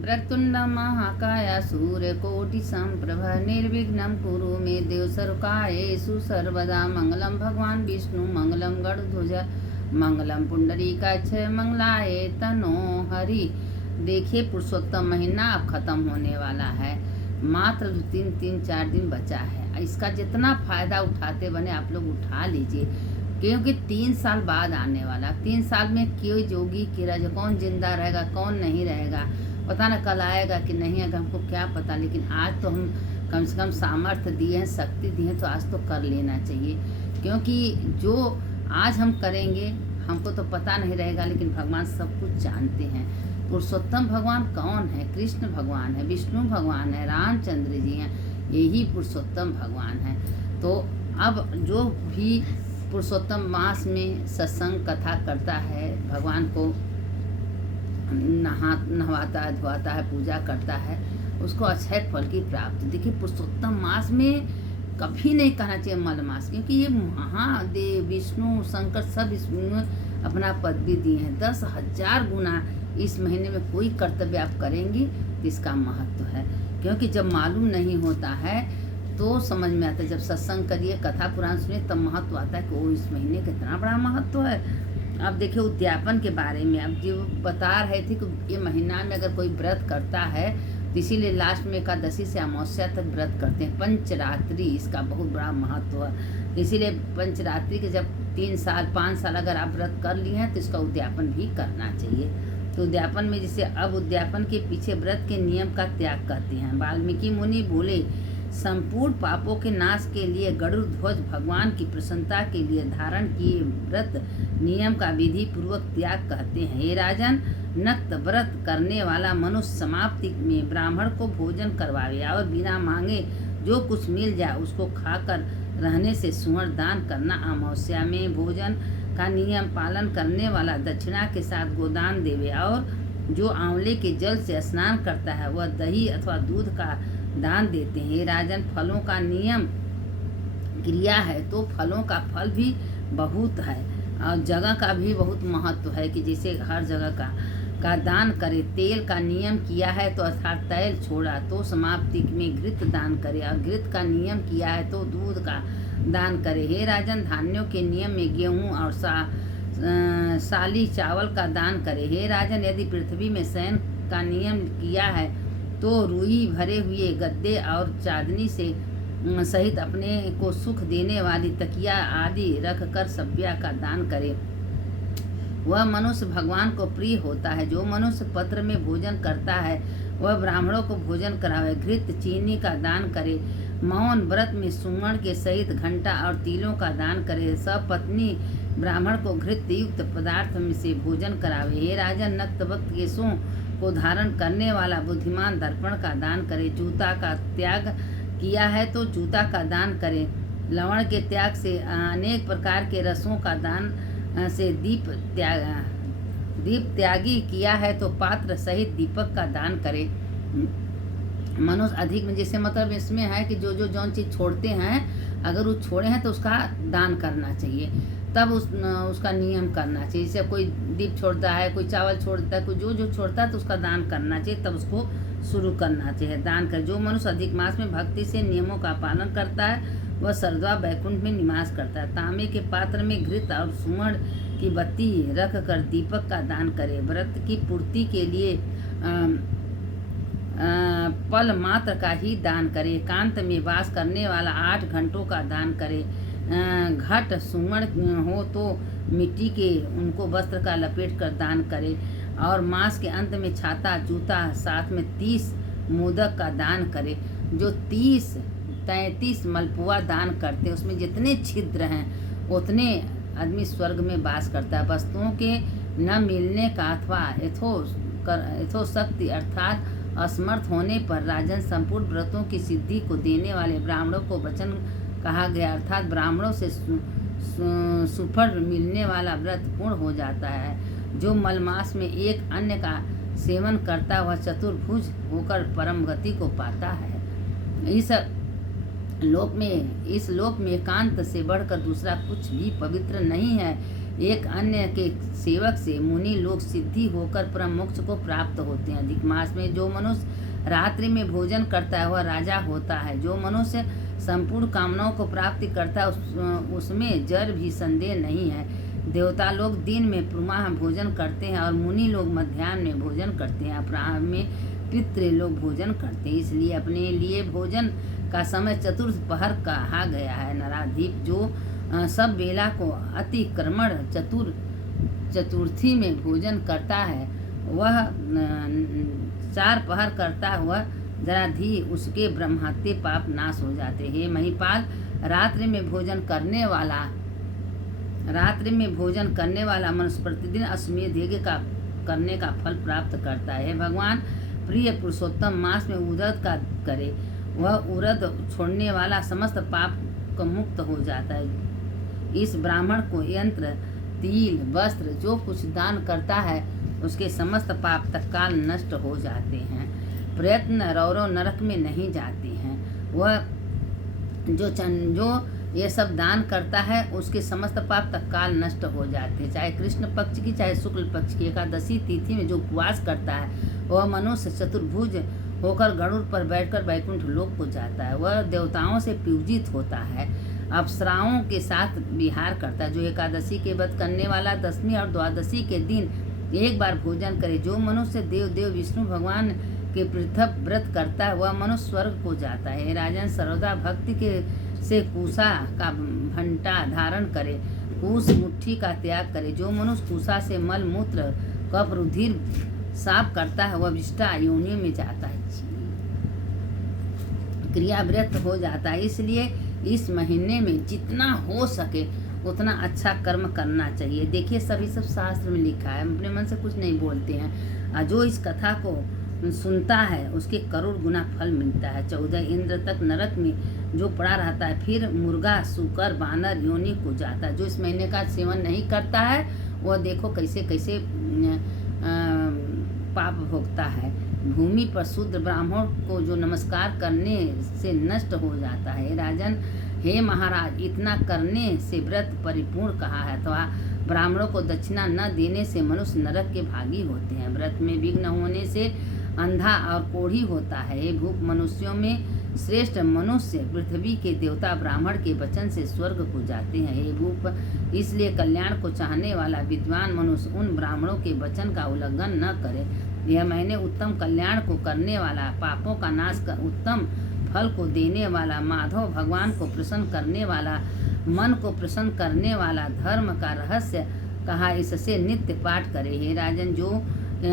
वक्रतुण्डं महाकाय सूर्यकोटिसम्प्रभ निर्विघ्नं कुरु मे देव सर्वकार्येषु सर्वदा। मंगलम भगवान विष्णु मंगलम गरुड़ध्वज मंगलम पुंडरीकाक्ष मंगलाय तनो हरि। देखिए पुरुषोत्तम महीना अब खत्म होने वाला है, मात्र 3-4 दिन बचा है। इसका जितना फायदा उठाते बने आप लोग उठा लीजिए, क्योंकि 3 साल बाद आने वाला। 3 साल में कोई जोगी किरा जो कौन जिंदा रहेगा कौन नहीं रहेगा पता न, कल आएगा कि नहीं आएगा हमको क्या पता। लेकिन आज तो हम कम से कम सामर्थ्य दिए हैं, शक्ति दी है, तो आज तो कर लेना चाहिए। क्योंकि जो आज हम करेंगे हमको तो पता नहीं रहेगा, लेकिन भगवान सब कुछ जानते हैं। पुरुषोत्तम भगवान कौन है? कृष्ण भगवान है, विष्णु भगवान है, रामचंद्र जी हैं, यही पुरुषोत्तम भगवान है। तो अब जो भी पुरुषोत्तम मास में सत्संग कथा करता है, भगवान को नहवाता है, धोवाता है, पूजा करता है, उसको अक्षय फल की प्राप्ति। देखिए पुरुषोत्तम मास में कभी नहीं कहना चाहिए मल मास, क्योंकि ये महादेव विष्णु शंकर सब इसमें अपना पदवी दिए हैं। 10,000 गुना इस महीने में कोई कर्तव्य आप करेंगे तो इसका महत्व है। क्योंकि जब मालूम नहीं होता है तो समझ में आता है, जब सत्संग करिए कथा पुराण सुनिए तब महत्व आता है कि वो इस महीने का इतना बड़ा महत्व है। अब देखिए उद्यापन के बारे में अब जो बता रहे थे कि ये महीना में अगर कोई व्रत करता है तो इसीलिए लास्ट में एकादशी से अमावस्या तक व्रत करते हैं। पंचरात्रि इसका बहुत बड़ा महत्व है, इसीलिए पंचरात्रि के जब 3 साल 5 साल अगर आप व्रत कर लिए हैं तो इसका उद्यापन भी करना चाहिए। तो उद्यापन में जैसे अब उद्यापन के पीछे व्रत के नियम का त्याग करते हैं। वाल्मीकि मुनि बोले, संपूर्ण पापों के नाश के लिए गरुड़ ध्वज भगवान की प्रसन्नता के लिए धारण किए व्रत नियम का विधि पूर्वक त्याग कहते हैं। हे राजन, नक्त व्रत करने वाला मनुष्य समाप्ति में ब्राह्मण को भोजन करवावे और बिना मांगे जो कुछ मिल जाए उसको खाकर रहने से सुवर्ण दान करना। अमावस्या में भोजन का नियम पालन करने वाला दक्षिणा के साथ गोदान देवे और जो आंवले के जल से स्नान करता है वह दही अथवा दूध का दान देते हैं। राजन, फलों का नियम क्रिया है तो फलों का फल भी बहुत है और जगह का भी बहुत महत्व है कि जैसे हर जगह का दान करे। तेल का नियम किया है तो अर्थात तैल छोड़ा तो समाप्ति में घृत दान करे और घृत का नियम किया है तो दूध का दान करे। हे राजन, धान्यों के नियम में गेहूँ और साली चावल का दान करे। हे राजन, यदि पृथ्वी में शयन का नियम किया है तो रुई भरे हुए गद्दे और चांदनी से सहित अपने को सुख देने वाली तकिया आदि रख कर सभ्या का दान करे। वह मनुष्य भगवान को प्रिय होता है। जो मनुष्य पत्र में भोजन करता है वह ब्राह्मणों को भोजन करावे। घृत चीनी का दान करे। मौन व्रत में सुवर्ण के सहित घंटा और तिलों का दान करे। सपत्नी ब्राह्मण को घृत युक्त पदार्थ में से भोजन करावे। हे राजन, नक्तवक्त केशों को धारण करने वाला बुद्धिमान दर्पण का दान करे। जूता का त्याग किया है तो जूता का दान करे। लवण के त्याग से अनेक प्रकार के रसों का दान से दीप त्यागी किया है तो पात्र सहित दीपक का दान करे। मनुष्य अधिक में जैसे मतलब इसमें है कि जो जौन चीज़ छोड़ते हैं अगर वो छोड़े हैं तो उसका दान करना चाहिए, तब उसका नियम करना चाहिए। जैसे कोई दीप छोड़ता है, कोई चावल छोड़ता है, कोई जो छोड़ता है तो उसका दान करना चाहिए, तब उसको शुरू करना चाहिए दान कर। जो मनुष्य अधिक मास में भक्ति से नियमों का पालन करता है वह सर्वदा वैकुंठ में निवास करता है। तांबे के पात्र में घृत और सुवर्ण की बत्ती रख कर दीपक का दान करे। व्रत की पूर्ति के लिए पल मात्र का ही दान करे। एकांत में वास करने वाला 8 घंटों का दान करे। घट सुवर्ण हो तो मिट्टी के उनको वस्त्र का लपेट कर दान करे। और मास के अंत में छाता जूता साथ में 30 मोदक का दान करे। जो 33 मलपुआ दान करते उसमें जितने छिद्र हैं उतने आदमी स्वर्ग में वास करता है। वस्तुओं के न मिलने का अथवा यथोशक्ति अर्थात असमर्थ होने पर राजन संपूर्ण व्रतों की सिद्धि को देने वाले ब्राह्मणों को वचन कहा गया, अर्थात ब्राह्मणों से सुफल मिलने वाला व्रत पूर्ण हो जाता है। जो मलमास में एक अन्य का सेवन करता वह चतुर्भुज होकर परम गति को पाता है। इस लोक में एकांत से बढ़कर दूसरा कुछ भी पवित्र नहीं है। एक अन्य के सेवक से मुनि लोग सिद्धि होकर परम मोक्ष को प्राप्त होते हैं। अधिक मास में जो मनुष्य रात्रि में भोजन करता है वह राजा होता है। जो मनुष्य संपूर्ण कामनाओं को प्राप्ति करता है उसमें जर भी संदेह नहीं है। देवता लोग दिन में पुमाह भोजन करते हैं और मुनि लोग मध्याह्न में भोजन करते हैं। अपराह्न में पितृ लोग भोजन करते हैं। इसलिए अपने लिए भोजन का समय चतुर्थ पहर कहा गया है। नराधिप जो सब बेला को अतिक्रमण चतुर्थी में भोजन करता है वह 4 पहर करता हुआ जराधी उसके ब्रह्महत्या पाप नाश हो जाते हैं। महिपाल रात्रि में भोजन करने वाला मनुष्य प्रतिदिन अश्वमेध यज्ञ का करने का फल प्राप्त करता है। भगवान प्रिय पुरुषोत्तम मास में उरद का करे वह उरद छोड़ने वाला समस्त पाप को मुक्त हो जाता है। इस ब्राह्मण को यंत्र तिल वस्त्र जो कुछ दान करता है उसके समस्त पाप तत्काल नष्ट हो जाते हैं। प्रयत्न रौरव नरक में नहीं जाते हैं। वह जो ये सब दान करता है उसके समस्त पाप तत्काल नष्ट हो जाते हैं। चाहे कृष्ण पक्ष की चाहे शुक्ल पक्ष की एकादशी तिथि में जो उपवास करता है वह मनुष्य चतुर्भुज होकर गरुड़ पर बैठकर वैकुंठ लोक को जाता है। वह देवताओं से पूजित होता है। अप्सराओं के साथ विहार करता है। जो एकादशी के व्रत करने वाला दशमी और द्वादशी के दिन एक बार भोजन करे। जो मनुष्य देव विष्णु भगवान के पृथक व्रत करता है वह मनुष्य स्वर्ग को जाता है। राजन सर्वदा भक्ति के से कुशा का भंटा धारण करे, कुश मुट्ठी का त्याग करे। जो मनुष्य कुशा से मल मूत्र कफ रुधिर साफ करता है वह विष्टा योनियों में जाता है, क्रियाव्रत हो जाता है। इसलिए इस महीने में जितना हो सके उतना अच्छा कर्म करना चाहिए। देखिए सभी सब शास्त्र में लिखा है, हम अपने मन से कुछ नहीं बोलते हैं। जो इस कथा को सुनता है उसके करोड़ गुना फल मिलता है। 14 इंद्र तक नरक में जो पड़ा रहता है फिर मुर्गा सूकर बानर योनि को जाता है। जो इस महीने का सेवन नहीं करता है वह देखो कैसे कैसे पाप भोगता है। भूमि पर शूद्र ब्राह्मण को जो नमस्कार करने से नष्ट हो जाता है। राजन हे महाराज, इतना करने से व्रत परिपूर्ण कहा है। अथवा ब्राह्मणों को दक्षिणा न देने से मनुष्य नरक के भागी होते हैं। व्रत में विघ्न होने से अंधा और कोढ़ी होता है। हे भूप, मनुष्यों में श्रेष्ठ मनुष्य पृथ्वी के देवता ब्राह्मण के वचन से स्वर्ग को जाते हैं। हे भूप, इसलिए कल्याण को चाहने वाला विद्वान मनुष्य उन ब्राह्मणों के वचन का उल्लंघन न करे। यह महीने उत्तम कल्याण को करने वाला, पापों का नाश कर उत्तम फल को देने वाला, माधव भगवान को प्रसन्न करने वाला, मन को प्रसन्न करने वाला, धर्म का रहस्य कहा, इससे नित्य पाठ करे। हे राजन, जो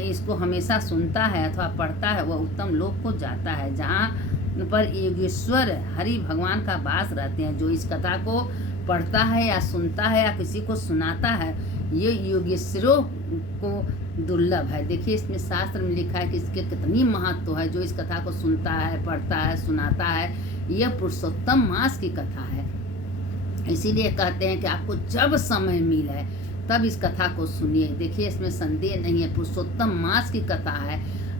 इसको हमेशा सुनता है अथवा पढ़ता है वह उत्तम लोक को जाता है, जहाँ पर योगेश्वर हरि भगवान का वास रहते हैं। जो इस कथा को पढ़ता है या सुनता है या किसी को सुनाता है ये योगेश्वरों को दुर्लभ है। देखिए इसमें शास्त्र में लिखा है कि इसके कितनी महत्व है। जो इस कथा को सुनता है, पढ़ता है, सुनाता है, यह पुरुषोत्तम मास की कथा है। इसीलिए कहते हैं कि आपको जब समय मिले तब इस कथा को सुनिए। देखिए इसमें संदेह नहीं है, पुरुषोत्तम मास की कथा है।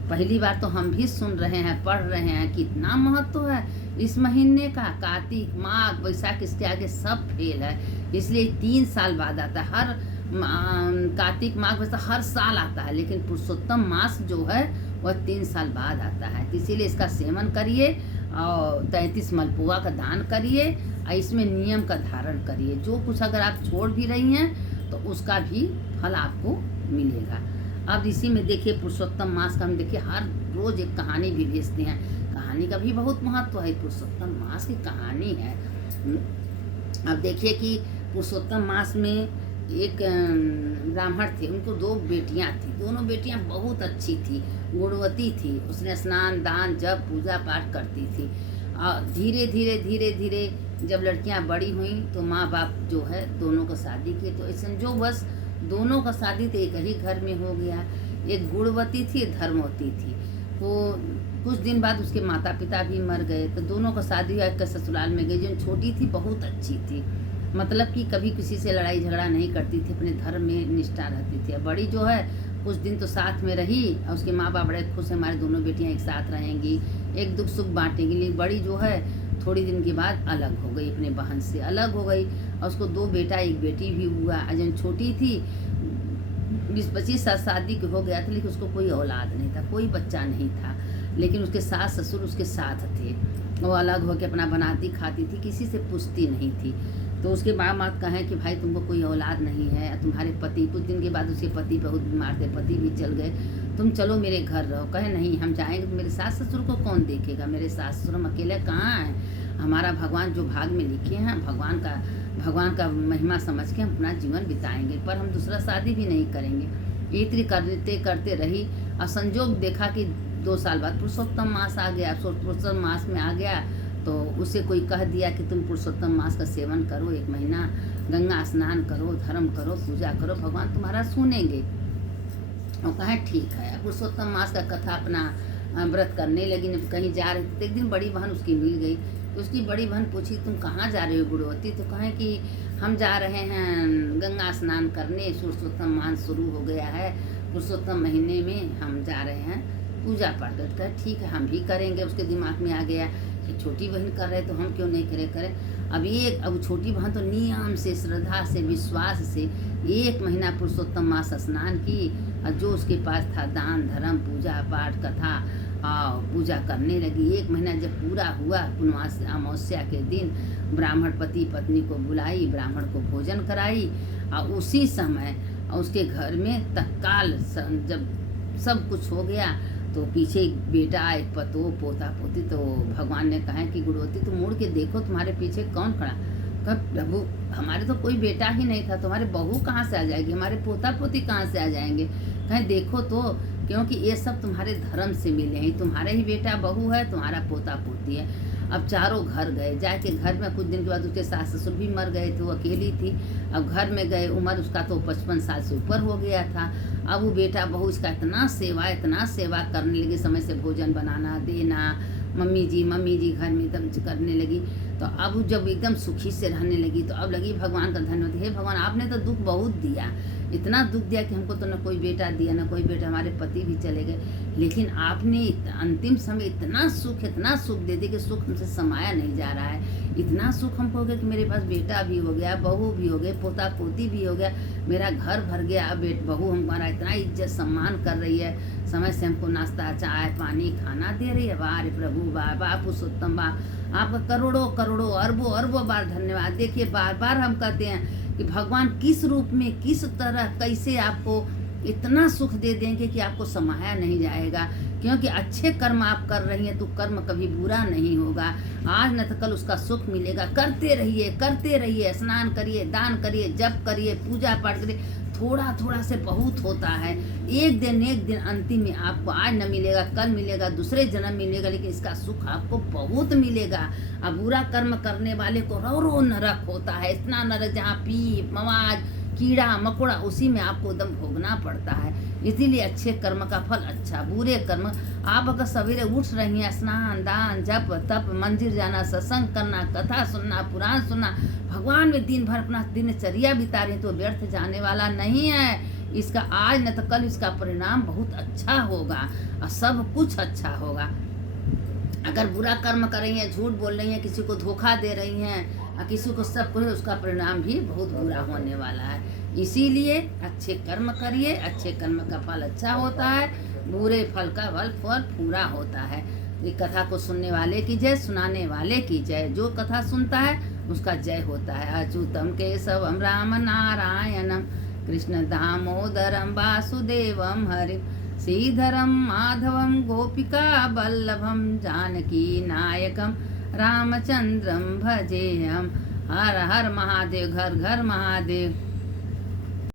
पहली बार तो हम भी सुन रहे हैं, पढ़ रहे हैं, कितना महत्व है इस महीने का। कार्तिक माघ वैशाख इसके आगे सब फेल है, इसलिए 3 साल बाद आता है। हर कार्तिक माघ वैसा हर साल आता है, लेकिन पुरुषोत्तम मास जो है वह 3 साल बाद आता है। इसीलिए इसका सेवन करिए और 33 मलपुआ का दान करिए और इसमें नियम का धारण करिए। जो कुछ अगर आप छोड़ भी रही हैं तो उसका भी फल आपको मिलेगा। अब इसी में देखिए पुरुषोत्तम मास का हम देखिए हर रोज एक कहानी भी भेजते हैं। कहानी का भी बहुत महत्व है, पुरुषोत्तम मास की कहानी है। अब देखिए कि पुरुषोत्तम मास में एक ब्राह्मण थे, उनको 2 बेटियां थी। दोनों बेटियां बहुत अच्छी थी, गुणवती थी। उसने स्नान दान जप पूजा पाठ करती थी। और धीरे धीरे जब लड़कियां बड़ी हुई तो माँ बाप जो है दोनों को शादी की। तो इस संजोग बस दोनों का शादी तो एक ही घर में हो गया। एक गुणवती थी, एक धर्मवती थी। तो कुछ दिन बाद उसके माता पिता भी मर गए, तो दोनों का शादी हुआ, एक ससुराल में गई। जो छोटी थी बहुत अच्छी थी, मतलब कि कभी किसी से लड़ाई झगड़ा नहीं करती थी, अपने धर्म में निष्ठा रहती थी। बड़ी जो है कुछ दिन तो साथ में रही और उसके माँ बाप बड़े खुश हैं, हमारी दोनों बेटियां एक साथ रहेंगी, एक दुख सुख बांटेंगी। लेकिन बड़ी जो है थोड़ी दिन के बाद अलग हो गई, अपने बहन से अलग हो गई। और उसको 2 बेटा 1 बेटी भी हुआ। जब छोटी थी 20-25 साल शादी के हो गया था, लेकिन उसको कोई औलाद नहीं था, कोई बच्चा नहीं था। लेकिन उसके सास ससुर उसके साथ थे, वो अलग होकर अपना बनाती खाती थी, किसी से पूछती नहीं थी। तो उसके बात कहें कि भाई तुमको कोई औलाद नहीं है, तुम्हारे पति, कुछ दिन के बाद उसके पति बहुत बीमार थे, पति भी चल गए, तुम चलो मेरे घर रहो। कहे नहीं, हम जाएंगे तो मेरे सास ससुर को कौन देखेगा, मेरे सास ससुर हम अकेले कहाँ हैं। हमारा भगवान जो भाग में लिखे हैं, भगवान का महिमा समझ के हम अपना जीवन बिताएंगे, पर हम दूसरा शादी भी नहीं करेंगे। इतनी करते रही और संजोग देखा कि 2 साल बाद पुरुषोत्तम मास आ गया। पुरुषोत्तम मास में आ गया तो उसे कोई कह दिया कि तुम पुरुषोत्तम मास का सेवन करो, 1 महीना गंगा स्नान करो, धर्म करो, पूजा करो, भगवान तुम्हारा सुनेंगे। और कहे ठीक है। पुरुषोत्तम मास का कथा अपना व्रत करने लगी, कहीं जा रही थी। एक दिन बड़ी बहन उसकी मिल गई, तो उसकी बड़ी बहन पूछी तुम कहाँ जा रहे हो गुरुवती। तो कहें कि हम जा रहे हैं गंगा स्नान करने, पुरुषोत्तम मास शुरू हो गया है, पुरुषोत्तम महीने में हम जा रहे हैं पूजा पाठ करते। ठीक है हम भी करेंगे। उसके दिमाग में आ गया कि छोटी बहन कर रहे तो हम क्यों नहीं करें। अब छोटी बहन तो नियम से, श्रद्धा से, विश्वास से 1 महीना पुरुषोत्तम मास स्नान की, और जो उसके पास था दान धर्म पूजा पाठ कथा और पूजा करने लगी। 1 महीना जब पूरा हुआ, पुनवास अमावस्या के दिन ब्राह्मण पति पत्नी को बुलाई, ब्राह्मण को भोजन कराई, और उसी समय उसके घर में तत्काल जब सब कुछ हो गया तो पीछे एक बेटा, एक पतो, पोता पोती। तो भगवान ने कहा कि गुरुवती तुम मुड़ के देखो तुम्हारे पीछे कौन खड़ा। कहा प्रभु हमारे तो कोई बेटा ही नहीं था, तुम्हारे बहू कहाँ से आ जाएगी, हमारे पोता पोती कहाँ से आ जाएंगे। कहें देखो तो, क्योंकि ये सब तुम्हारे धर्म से मिले हैं, तुम्हारे ही बेटा बहू है, तुम्हारा पोता पोती है। अब चारों घर गए, जाके घर में कुछ दिन के बाद उसके सास ससुर भी मर गए थे, वो अकेली थी। अब घर में गए, उम्र उसका तो 55 साल से ऊपर हो गया था। अब वो बेटा बहू इसका इतना सेवा करने लगे, समय से भोजन बनाना देना, मम्मी जी घर में एकदम करने लगी। तो अब जब एकदम सुखी से रहने लगी तो अब लगी भगवान का धन्यवाद, हे भगवान आपने तो दुख बहुत दिया, इतना दुख दिया कि हमको तो न कोई बेटा दिया न कोई बेटा, हमारे पति भी चले गए, लेकिन आपने अंतिम समय इतना सुख दे दिया कि सुख हमसे समाया नहीं जा रहा है। इतना सुख हमको हो गया कि मेरे पास बेटा भी हो गया, बहू भी हो गए, पोता पोती भी हो गया, मेरा घर भर गया। अब बहू हमारा इतना इज्जत सम्मान कर रही है, समय से हमको नाश्ता चाय पानी खाना दे रही है। वाह रे प्रभु, वाह पुरुषोत्तम, वाह आपका करोड़ों अरबों बार धन्यवाद। देखिए बार हम कहते हैं कि भगवान किस रूप में, किस तरह, कैसे आपको इतना सुख दे देंगे कि आपको समाया नहीं जाएगा। क्योंकि अच्छे कर्म आप कर रही हैं तो कर्म कभी बुरा नहीं होगा, आज न तो कल उसका सुख मिलेगा। करते रहिए, स्नान करिए, दान करिए, जप करिए, पूजा पाठ करिए, थोड़ा से बहुत होता है। एक दिन अंतिम में आपको आज न मिलेगा, कल मिलेगा, दूसरे जन्म मिलेगा, लेकिन इसका सुख आपको बहुत मिलेगा। अब बुरा कर्म करने वाले को रो नरक होता है, इतना नरक जहाँ पीप मवाज कीड़ा मकोड़ा उसी में आपको एकदम भोगना पड़ता है। इसीलिए अच्छे कर्म का फल अच्छा, बुरे कर्म आप अगर सवेरे उठ रही हैं, स्नान दान जप तप, मंदिर जाना, सत्संग करना, कथा सुनना, पुराण सुनना, भगवान में दिन भर अपना दिनचर्या बिता रही तो व्यर्थ जाने वाला नहीं है। इसका आज न तो कल इसका परिणाम बहुत अच्छा होगा और सब कुछ अच्छा होगा। अगर बुरा कर्म कर रही हैं, झूठ बोल रही हैं, किसी को धोखा दे रही हैं, किसी को सब कुछ, उसका परिणाम भी बहुत बुरा होने वाला है। इसीलिए अच्छे कर्म करिए, अच्छे कर्म का फल अच्छा होता है, बुरे फल का फल पूरा होता है। ये कथा को सुनने वाले की जय, सुनाने वाले की जय। जो कथा सुनता है उसका जय होता है। अच्युतम केशवम राम नारायणम कृष्ण दामोदरम वासुदेवम हरिम श्रीधरम माधवम गोपिका बल्लभम जानकी नायकम रामचंद्रम भजेयम। हर हर महादेव, घर घर महादेव।